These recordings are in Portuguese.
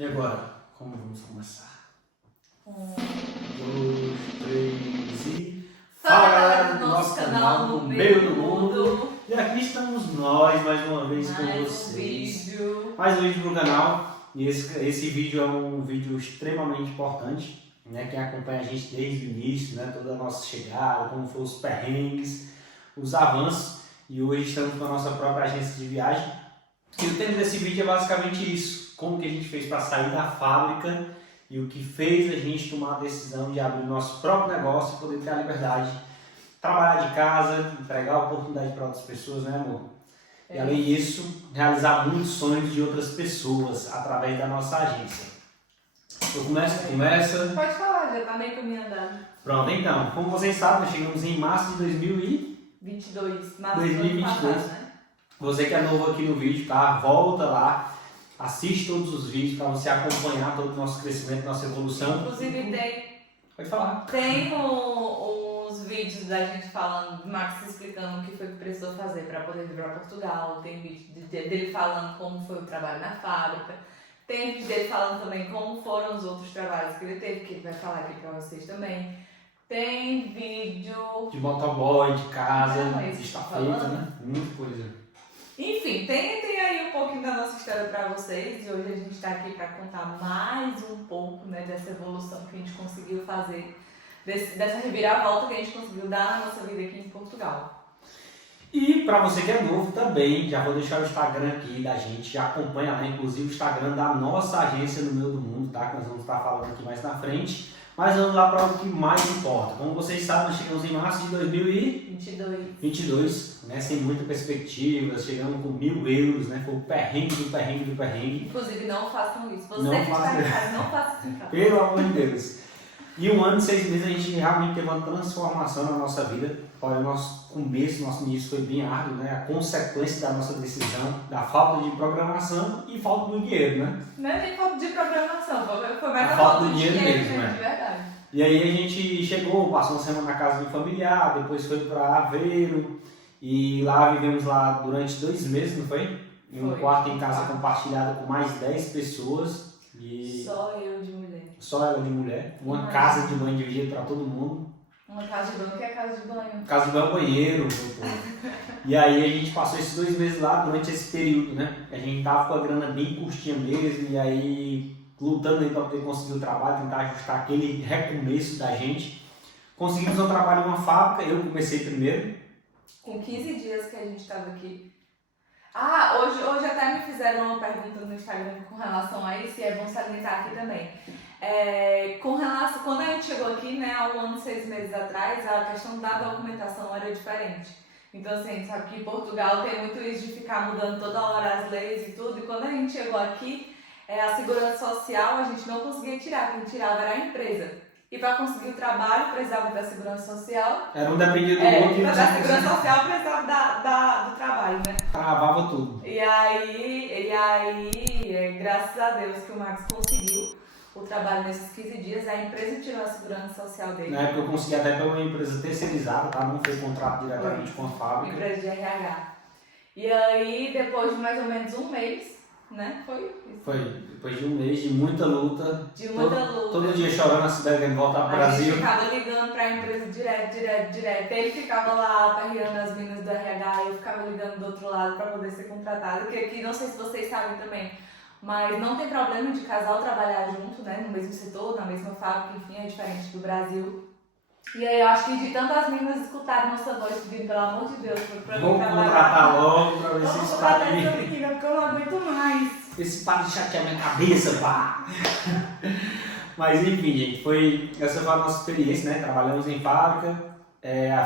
E agora, como vamos começar? 1, 2, 3 e... Fala galera do nosso canal No Meio do Mundo. E aqui estamos nós mais uma vez com Mais um vocês. vídeo. Mais um vídeo pro canal. E esse vídeo é um vídeo extremamente importante, né? Quem acompanha a gente desde o início, né? Toda a nossa chegada, como foram os perrengues, os avanços. E hoje estamos com a nossa própria agência de viagem. E o tema desse vídeo é basicamente isso. Como que a gente fez para sair da fábrica e o que fez a gente tomar a decisão de abrir o nosso próprio negócio e poder ter a liberdade de trabalhar de casa, entregar oportunidade para outras pessoas, né, amor? E além disso, realizar muitos sonhos de outras pessoas através da nossa agência. Eu começa. Pode falar, já tá meio caminho andado. Pronto, então, como vocês sabem, nós chegamos em março de 2022, março do ano 2022. passado, né? Você que é novo aqui no vídeo, tá? Volta lá, assiste todos os vídeos para você acompanhar todo o nosso crescimento, nossa evolução. Inclusive Pode falar. tem os vídeos da gente falando, do Max explicando o que foi que precisou fazer para poder vir para Portugal. Tem vídeo dele falando como foi o trabalho na fábrica. Tem vídeo dele falando também como foram os outros trabalhos que ele teve, que ele vai falar aqui para vocês também. Tem vídeo... De motoboy, de casa, Não, é isso de que eu tô estafeta, falando. né? Muita coisa. Enfim, tem aí um pouquinho da nossa história para vocês e hoje a gente está aqui para contar mais um pouco, né, dessa evolução que a gente conseguiu fazer, dessa reviravolta que a gente conseguiu dar na nossa vida aqui em Portugal. E para você que é novo também, já vou deixar o Instagram aqui da gente, já acompanha lá, inclusive o Instagram da nossa agência No Meio do Mundo, tá? Que nós vamos estar falando aqui mais na frente. Mas vamos lá para o que mais importa. Como vocês sabem, nós chegamos em março de 2022, né? Sem muita perspectiva, chegamos com 1.000 euros, né? Foi o perrengue do perrengue do perrengue. Inclusive, não façam isso. Você Não que está façam. em casa, não faça isso em casa. Pelo amor de Deus. E 1 ano e 6 meses a gente realmente teve uma transformação na nossa vida. Olha, o nosso início foi bem árduo, né? A consequência da nossa decisão, da falta de programação e falta do dinheiro, né? Não é nem falta de programação, foi mais A a falta do dinheiro mesmo, né? né? De verdade. E aí a gente chegou, passou uma semana na casa de um familiar, depois foi para Aveiro e lá vivemos lá durante 2 meses, não foi? Em um Foi. quarto em casa compartilhado com mais 10 pessoas e Só eu de mulher. só ela de mulher, uma Imagina. casa de banho dividida para todo mundo, Uma casa de banho que é casa de banho. casa de banho, banheiro, meu povo. E aí a gente passou esses 2 meses lá durante esse período, né? A gente tava com a grana bem curtinha mesmo e aí lutando aí para poder conseguir o trabalho, tentar ajustar aquele recomeço da gente. Conseguimos um trabalho em uma fábrica, eu comecei primeiro. Com 15 dias que a gente estava aqui. Ah, hoje até me fizeram uma pergunta no Instagram com relação a isso e é bom salientar aqui também. Com relação, quando a gente chegou aqui, né, há 1 ano e 6 meses atrás, a questão da documentação era diferente. Então, assim, a gente sabe que em Portugal tem muito isso de ficar mudando toda hora as leis e tudo, e quando a gente chegou aqui, a segurança social a gente não conseguia tirar, quem tirava era a empresa. E para conseguir o trabalho precisava da segurança social. Era um dependido do outro e Da você segurança social precisava do trabalho, né? travava tudo. E aí, graças a Deus que o Max conseguiu o trabalho nesses 15 dias, a empresa tirou a segurança social dele. Na época eu consegui até pela uma empresa terceirizada, tá? Não foi contrato diretamente com a fábrica. Empresa de RH. E aí, depois de mais ou menos 1 mês, né? Foi isso. Foi, depois de 1 mês de muita luta. De muita luta. Todo dia chorando a cidade querendo voltar para o A gente Brasil. ficava ligando pra empresa direto. Ele ficava lá aperreando as minas do RH e eu ficava ligando do outro lado pra poder ser contratada. Que aqui, não sei se vocês sabem também, mas não tem problema de casal trabalhar junto, né? No mesmo setor, na mesma fábrica, enfim, é diferente do Brasil. E aí eu acho que de tanto as meninas escutarem nossa voz pedindo, pelo amor de Deus, pra mim Vamos trabalhar. contratar logo para ver se Vamos isso contratar tá essa aí. menina, porque eu não aguento mais. Esse para de chatear minha cabeça, pá! Mas enfim, gente, essa foi a nossa experiência, né? Trabalhamos em fábrica,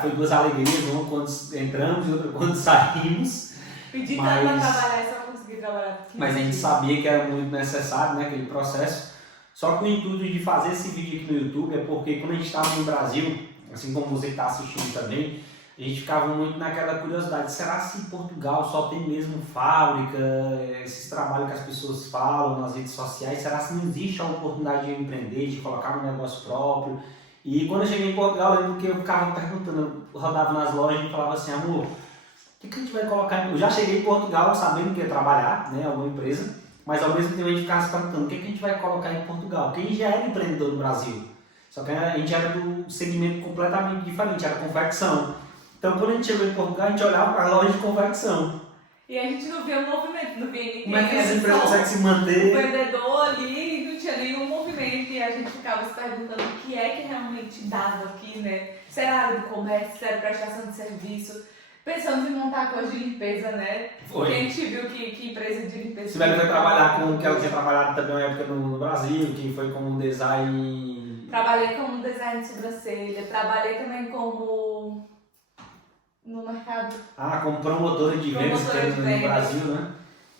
foi 2 alegrias, uma quando entramos e outra quando saímos. Pedi tanto pra trabalhar e só consegui trabalhar. Mas a gente sabia que era muito necessário, né, aquele processo. Só que o intuito de fazer esse vídeo aqui no YouTube é porque quando a gente estava no Brasil, assim como você que está assistindo também, a gente ficava muito naquela curiosidade, será se em Portugal só tem mesmo fábrica, esses trabalhos que as pessoas falam nas redes sociais, será que não existe a oportunidade de eu empreender, de colocar um negócio próprio? E quando eu cheguei em Portugal, eu lembro que eu ficava perguntando, eu rodava nas lojas e falava assim, amor, o que a gente vai colocar? Eu já cheguei em Portugal sabendo que ia trabalhar, né, alguma empresa, mas ao mesmo tempo a gente ficava se perguntando o que a gente vai colocar em Portugal, porque a gente já era empreendedor no Brasil, só que a gente era do segmento completamente diferente, era confecção. Então quando a gente chegou em Portugal, a gente olhava para a loja de confecção. E a gente não via o movimento, não via ninguém. Como é que as empresas só conseguem se manter? O vendedor ali e não tinha nenhum movimento e a gente ficava se perguntando o que é que realmente dava aqui, né? Se era área de comércio, se era prestação de serviço. Pensamos em montar coisa de limpeza, né? Foi. Porque a gente viu que empresa de limpeza... Sibeli foi trabalhar com o que ela tinha trabalhado também na época no Brasil, que foi como design... Trabalhei como design de sobrancelha, trabalhei também como... no mercado. como promotora de vendas no Brasil, né?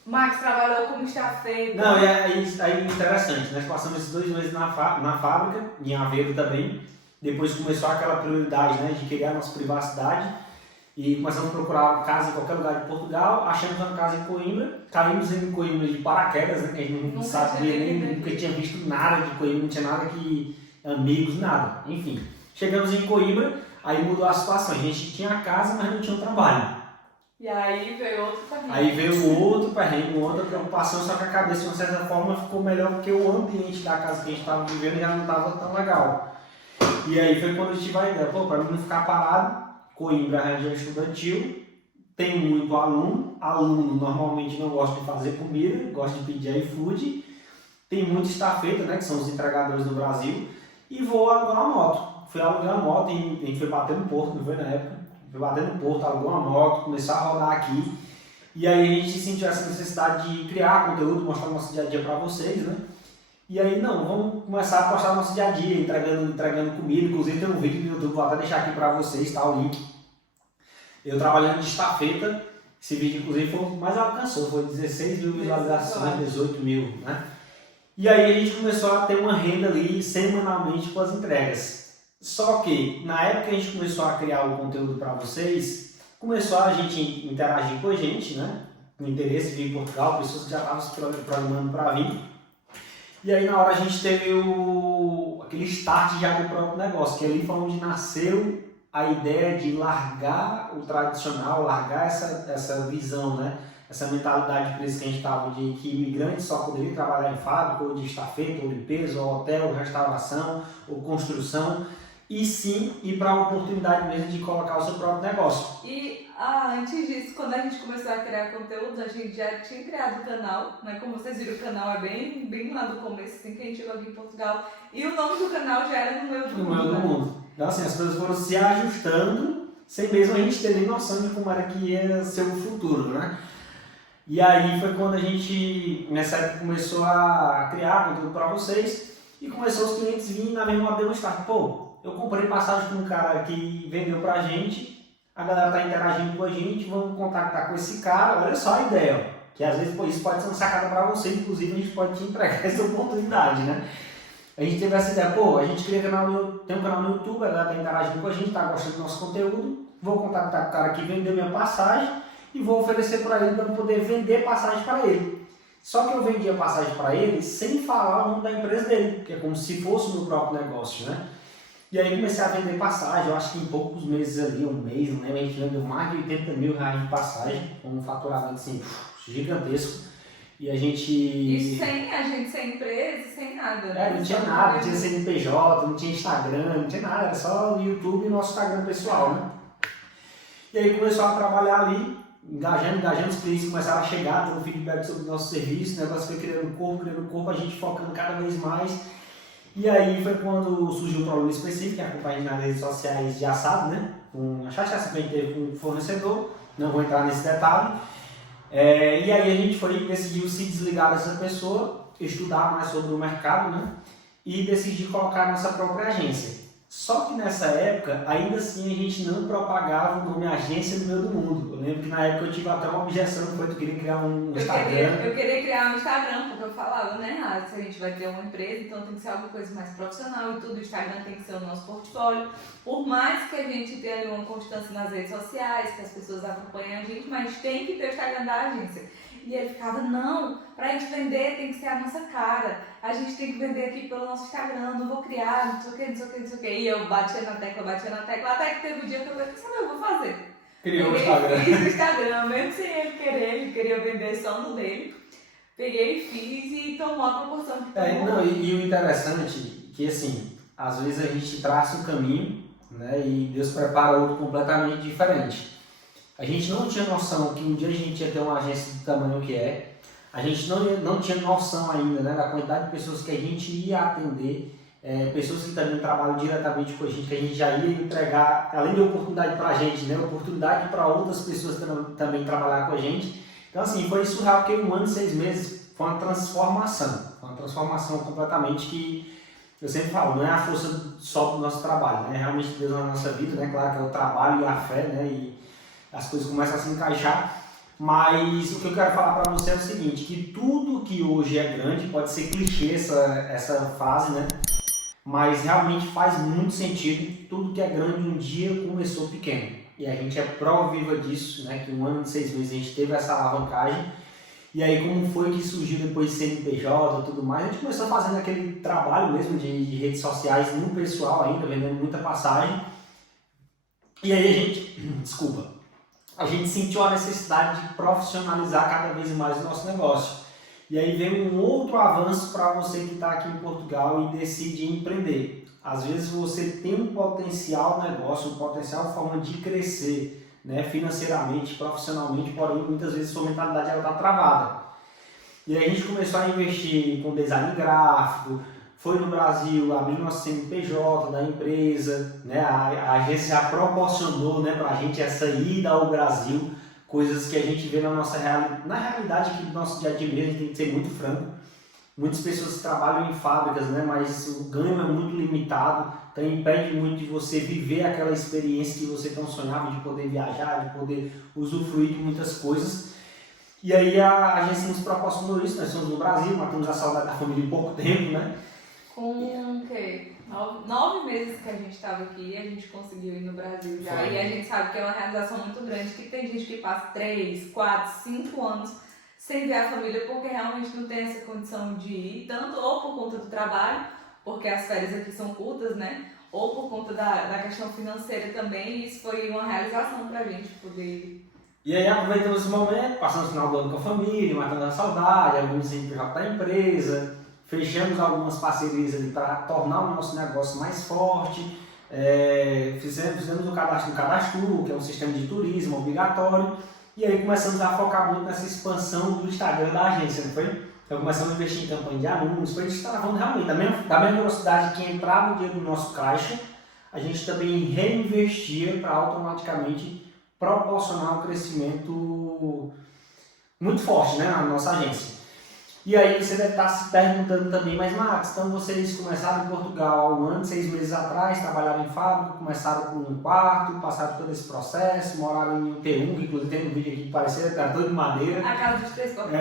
Max trabalhou como estafeta. Não, e aí interessante, nós passamos esses 2 meses na fábrica, em Aveiro também, depois começou aquela prioridade, né, de criar nossa privacidade e começamos a procurar casa em qualquer lugar de Portugal, achamos uma casa em Coimbra, caímos em Coimbra de paraquedas, né, que a gente não sabia nem, nunca tinha visto nada de Coimbra, não tinha nada que amigos, nada, enfim. Chegamos em Coimbra, aí mudou a situação, a gente tinha a casa, mas não tinha um trabalho. E aí veio outro perrengue. Aí veio outro perrengue, outra preocupação, só que a cabeça de uma certa forma ficou melhor porque o ambiente da casa que a gente estava vivendo já não estava tão legal. E aí foi quando eu tive a ideia, para mim não ficar parado, Coimbra é região estudantil, tem muito aluno normalmente não gosta de fazer comida, gosta de pedir iFood, tem muito estafeta, né, que são os entregadores do Brasil, e vou alugar uma moto. Fui alugar uma moto e a gente foi bater no Porto, não foi na época? Foi bater no Porto, alugou uma moto, começou a rodar aqui, e aí a gente sentiu essa necessidade de criar conteúdo, mostrar o nosso dia a dia para vocês, né? E aí, vamos começar a postar o nosso dia a dia, entregando comida, inclusive tem um vídeo no YouTube, vou até deixar aqui para vocês, tá, o link. Eu trabalhando de estafeta, esse vídeo inclusive foi o que mais alcançou, foi 16 mil visualizações, 18 mil, né? E aí a gente começou a ter uma renda ali semanalmente com as entregas. Só que, na época que a gente começou a criar o conteúdo para vocês, começou a gente interagir com a gente, né? Com interesse de vir em Portugal, pessoas que já estavam se programando para vir. E aí na hora a gente teve aquele start já do próprio negócio, que ali foi onde nasceu a ideia de largar o tradicional, largar essa visão, né? Essa mentalidade presa que a gente estava de que imigrantes só poderiam trabalhar em fábrica, ou de estafeta, ou limpeza, ou hotel, ou restauração, ou construção, e sim ir para a oportunidade mesmo de colocar o seu próprio negócio. E antes disso, quando a gente começou a criar conteúdo, a gente já tinha criado o canal, né? Como vocês viram, o canal é bem lá do começo, assim que a gente chegou aqui em Portugal. E o nome do canal já era No Meio do Mundo. No Meio do Mundo. Então assim, as coisas foram se ajustando, sem mesmo a gente ter nem noção de como era que ia ser o futuro, né? E aí foi quando a gente, nessa época, começou a criar conteúdo para vocês e começou os clientes virem na mesma demonstrar. Pô, eu comprei passagem com um cara que vendeu pra gente, a galera tá interagindo com a gente, vamos contactar com esse cara, olha só a ideia, ó, que às vezes isso pode ser uma sacada para você, inclusive a gente pode te entregar essa oportunidade, né? A gente teve essa ideia, pô, a gente tem um canal no YouTube, a galera tá interagindo com a gente, tá gostando do nosso conteúdo, vou contactar com o cara que vendeu minha passagem, e vou oferecer para ele para poder vender passagem para ele. Só que eu vendia passagem para ele sem falar o nome da empresa dele, que é como se fosse o meu próprio negócio, né? E aí comecei a vender passagem, eu acho que em poucos meses ali, um mês, não lembro, a gente vendeu mais de 80 mil reais de passagem, com um faturamento assim, gigantesco. E a gente... Isso sem a gente, sem empresa, sem nada, né? Não tinha nada, não tinha CNPJ, não tinha Instagram, não tinha nada, era só o YouTube e nosso Instagram pessoal, né? E aí começou a trabalhar ali, engajando, os clientes começaram a chegar, dando feedback sobre o nosso serviço, o negócio foi criando corpo, a gente focando cada vez mais. E aí foi quando surgiu um problema específico, que a companhia nas redes sociais já sabe, né? Com a chateação que a gente teve com o fornecedor, não vou entrar nesse detalhe. E aí a gente decidiu se desligar dessa pessoa, estudar mais sobre o mercado, né? E decidir colocar a nossa própria agência. Só que nessa época, ainda assim, a gente não propagava o nome agência no meio do mundo. Eu lembro que na época eu tive até uma objeção, que foi que eu queria criar um Instagram. Eu queria criar um Instagram, porque eu falava, né? Se a gente vai ter uma empresa, então tem que ser alguma coisa mais profissional e tudo. O Instagram tem que ser o nosso portfólio. Por mais que a gente tenha ali uma constância nas redes sociais, que as pessoas acompanhem a gente, mas tem que ter o Instagram da agência. E ele ficava, não, pra gente vender tem que ser a nossa cara. A gente tem que vender aqui pelo nosso Instagram, não vou criar, não sei o que, não sei o que, não sei o que. E eu batia na tecla, até que teve um dia que eu falei, sabe, eu vou fazer. Criou o Instagram. Fiz o Instagram, mesmo sem ele querer, ele queria vender só no dele. peguei e fiz e tomou a proporção que tomou. Não, e o interessante é que, assim, às vezes a gente traça um caminho, né, e Deus prepara outro completamente diferente. A gente não tinha noção que um dia a gente ia ter uma agência do tamanho que é. A gente não tinha noção ainda, né, da quantidade de pessoas que a gente ia atender, pessoas que também trabalham diretamente com a gente, que a gente já ia entregar, além de oportunidade para a gente, né, oportunidade para outras pessoas também trabalhar com a gente. Então, assim, foi surreal, porque 1 ano e 6 meses foi uma transformação completamente que eu sempre falo, não é a força só do nosso trabalho, né, realmente Deus na nossa vida, né, claro que é o trabalho e a fé, né, e as coisas começam a se encaixar. Mas o que eu quero falar para você é o seguinte, que tudo que hoje é grande, pode ser clichê essa frase, né? Mas realmente faz muito sentido, tudo que é grande um dia começou pequeno. E a gente é prova viva disso, né? Que 1 ano e 6 meses a gente teve essa alavancagem. E aí como foi que surgiu depois de CNPJ e tudo mais, a gente começou fazendo aquele trabalho mesmo de redes sociais no pessoal ainda, vendendo muita passagem. E aí a gente, a gente sentiu a necessidade de profissionalizar cada vez mais o nosso negócio. E aí vem um outro avanço para você que está aqui em Portugal e decide empreender. Às vezes você tem um potencial negócio, um potencial forma de crescer, né, financeiramente, profissionalmente, porém muitas vezes sua mentalidade está travada. E aí a gente começou a investir com design gráfico, foi no Brasil, abriu nosso CNPJ da empresa, né? A agência já proporcionou, né, para a gente essa ida ao Brasil, coisas que a gente vê na realidade que no nosso dia a dia mesmo, a gente tem que ser muito franco. Muitas pessoas trabalham em fábricas, né, mas o ganho é muito limitado, então impede muito de você viver aquela experiência que você tão sonhava, de poder viajar, de poder usufruir de muitas coisas. E aí a agência nos proporcionou isso, nós somos no Brasil, matamos a saudade da família em pouco tempo, né? Com o quê? 9 meses que a gente estava aqui, a gente conseguiu ir no Brasil já. Foi. E a gente sabe que é uma realização muito grande, que tem gente que passa 3, 4, 5 anos sem ver a família porque realmente não tem essa condição de ir, tanto ou por conta do trabalho, porque as férias aqui são curtas, né? Ou por conta da questão financeira também, e isso foi uma realização pra gente poder. E aí aproveitamos esse momento, passamos o final do ano com a família, matando a saudade, alguns CNPJ da empresa, fechamos algumas parcerias ali para tornar o nosso negócio mais forte, fizemos o cadastro, que é um sistema de turismo obrigatório, e aí começamos a focar muito nessa expansão do Instagram da agência, não foi? Então começamos a investir em campanha de anúncios, foi destravando realmente, da mesma velocidade que entrava o dinheiro no nosso caixa, a gente também reinvestia para automaticamente proporcionar um crescimento muito forte, né, na nossa agência. E aí você deve estar se perguntando também, mas Marcos, então vocês começaram em Portugal há 1 ano, 6 meses atrás, trabalharam em fábrica, começaram com um quarto, passaram todo esse processo, moraram em um T1, que inclusive tem um vídeo aqui que parecia que era todo de madeira. A casa dos 3 quartos.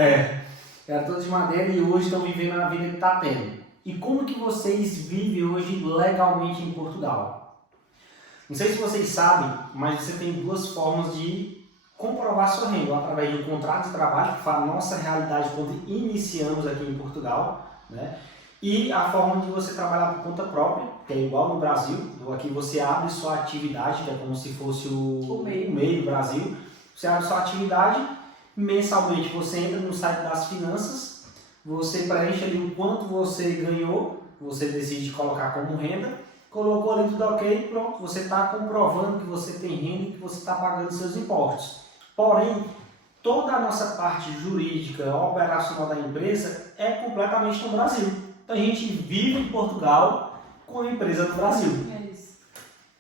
Era todo de madeira e hoje estão vivendo a vida que está tendo. E como que vocês vivem hoje legalmente em Portugal? Não sei se vocês sabem, mas você tem 2 formas de comprovar sua renda, através de um contrato de trabalho, que foi a nossa realidade quando iniciamos aqui em Portugal, né? E a forma de você trabalhar por conta própria, que é igual no Brasil. Aqui você abre sua atividade, que é como se fosse o MEI do Brasil. Você abre sua atividade, mensalmente você entra no site das finanças, você preenche ali o quanto você ganhou, você decide colocar como renda, colocou ali tudo ok, pronto, você está comprovando que você tem renda e que você está pagando seus impostos. Porém, toda a nossa parte jurídica, operacional da empresa é completamente no Brasil. Então a gente vive em Portugal com a empresa do Brasil. É isso.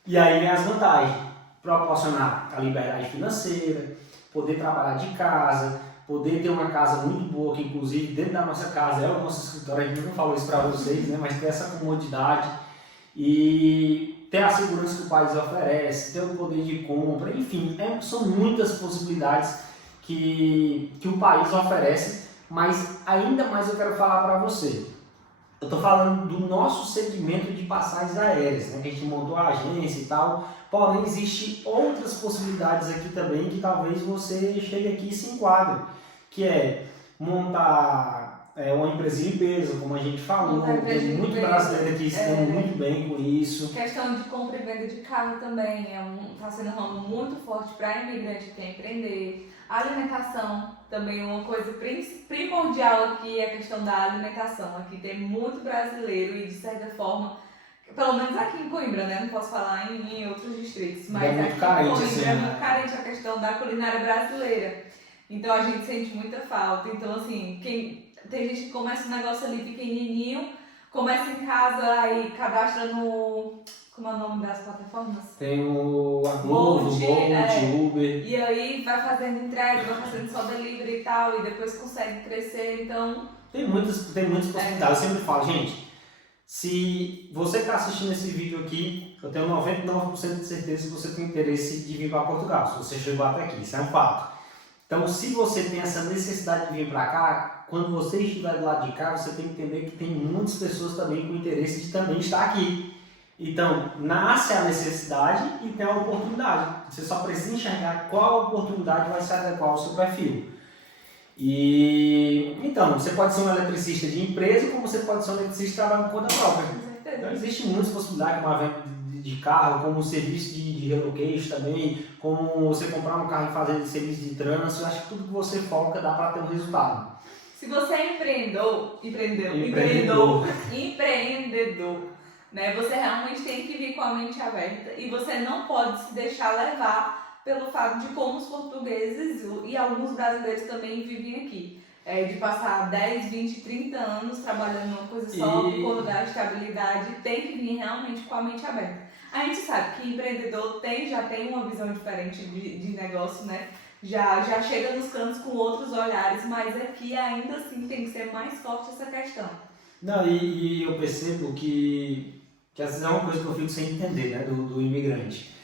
E aí vem as vantagens, proporcionar a liberdade financeira, poder trabalhar de casa, poder ter uma casa muito boa, que inclusive dentro da nossa casa é o nosso escritório, a gente não falou isso para vocês, né? Mas ter essa comodidade e ter a segurança que o país oferece, ter o poder de compra, enfim, são muitas possibilidades que o país oferece, mas ainda mais eu quero falar para você. Eu estou falando do nosso segmento de passagens aéreas, né, que a gente montou a agência e tal, porém existem outras possibilidades aqui também que talvez você chegue aqui e se enquadre, que é montar uma empresa de limpeza, como a gente falou, tem muito brasileiro que estão muito bem com isso. Questão de compra e venda de carro também está sendo um ramo muito forte para imigrante que quer empreender. Alimentação, também uma coisa primordial aqui é a questão da alimentação. Aqui tem muito brasileiro e de certa forma, pelo menos aqui em Coimbra, né? Não posso falar em outros distritos, mas muito aqui em carente, Coimbra assim, é né? muito carente a questão da culinária brasileira. Então a gente sente muita falta. Então assim, tem gente que começa um negócio ali pequenininho, começa em casa aí cadastra no... Como é o nome das plataformas? Tem a Glovo, Bolt, Bolt, Uber. E aí vai fazendo entrega, vai fazendo só delivery e tal, e depois consegue crescer, então... Tem muitas possibilidades. Eu sempre falo, gente, se você está assistindo esse vídeo aqui, eu tenho 99% de certeza que você tem interesse de vir para Portugal, se você chegou até aqui, isso é um fato. Então, se você tem essa necessidade de vir para cá, quando você estiver do lado de cá, você tem que entender que tem muitas pessoas também com interesse de também estar aqui. Então, nasce a necessidade e tem a oportunidade. Você só precisa enxergar qual oportunidade vai se adequar ao seu perfil. E então, você pode ser um eletricista de empresa, como você pode ser um eletricista trabalhando por conta própria. Então, existem muitas possibilidades, como a venda de carro, como um serviço de relocation também, como você comprar um carro e fazer serviço de trânsito. Eu acho que tudo que você foca dá para ter um resultado. Se você é empreendedor, né, você realmente tem que vir com a mente aberta e você não pode se deixar levar pelo fato de como os portugueses e alguns brasileiros também vivem aqui. De passar 10, 20, 30 anos trabalhando numa coisa só, por conta da estabilidade, tem que vir realmente com a mente aberta. A gente sabe que empreendedor já tem uma visão diferente de negócio, né? Já chega nos cantos com outros olhares, mas aqui ainda assim tem que ser mais forte essa questão. Não, e eu percebo que às vezes é uma coisa que eu fico sem entender, né, do imigrante,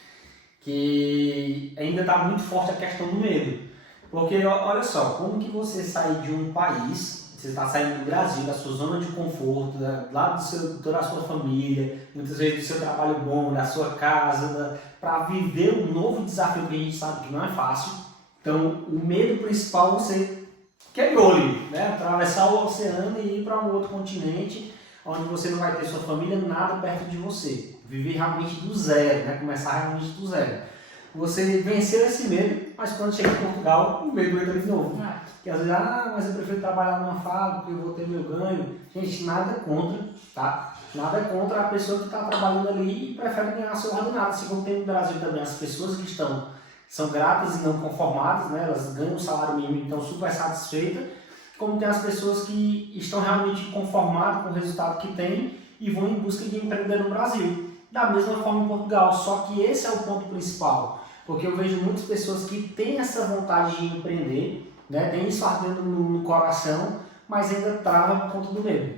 que ainda está muito forte a questão do medo. Porque, olha só, como que você sai de um país, você está saindo do Brasil, da sua zona de conforto, lá da sua família, muitas vezes do seu trabalho bom, da sua casa, para viver um novo desafio que a gente sabe que não é fácil. Então, o medo principal você quebrou ali, né? Atravessar o oceano e ir para um outro continente, onde você não vai ter sua família nada perto de você. Viver realmente do zero, né? Começar realmente do zero. Você venceu esse medo, mas quando chega em Portugal, o medo entra de novo. Porque às vezes, mas eu prefiro trabalhar numa fábrica, porque eu vou ter meu ganho. Gente, nada contra, tá? Nada contra a pessoa que está trabalhando ali e prefere ganhar seu ordenado. Assim como tem no Brasil também, as pessoas que são gratas e não conformadas, né? Elas ganham o salário mínimo e estão super satisfeitas, como tem as pessoas que estão realmente conformadas com o resultado que têm e vão em busca de empreender no Brasil. Da mesma forma em Portugal, só que esse é o ponto principal, porque eu vejo muitas pessoas que têm essa vontade de empreender, né? Tem isso ardendo no coração, mas ainda trava por conta do medo.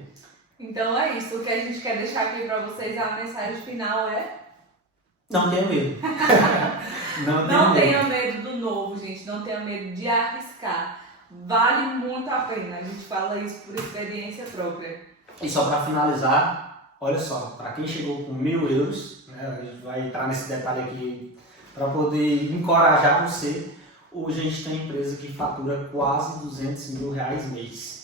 Então é isso, o que a gente quer deixar aqui para vocês, a mensagem final é... Não tenha medo. Não tenha medo do novo, gente. Não tenha medo de arriscar. Vale muito a pena. A gente fala isso por experiência própria. E só para finalizar, olha só, para quem chegou com 1.000 euros, né, a gente vai entrar nesse detalhe aqui para poder encorajar você. Hoje a gente tem empresa que fatura quase 200 mil reais mês.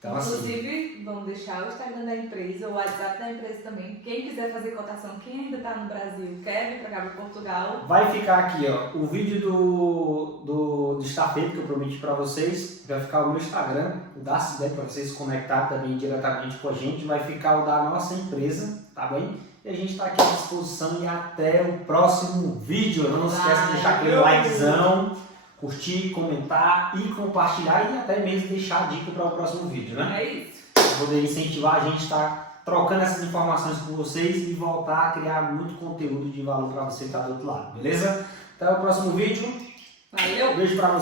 Então, inclusive, vamos deixar o Instagram da empresa, o WhatsApp da empresa também. Quem quiser fazer cotação, quem ainda está no Brasil, quer vir para cá, para Portugal. Vai ficar aqui, ó, o vídeo do estar feito que eu prometi para vocês. Vai ficar o meu Instagram, o da Cidade, para vocês se conectarem também diretamente com a gente. Vai ficar o da nossa empresa, tá bem? E a gente está aqui à disposição e até o próximo vídeo. Não se esqueça de deixar aquele likezão, curtir, comentar e compartilhar e até mesmo deixar a dica para o próximo vídeo, né? É isso. Para poder incentivar a gente a estar trocando essas informações com vocês e voltar a criar muito conteúdo de valor para você que está do outro lado, beleza? Até o próximo vídeo. Valeu! Beijo para vocês.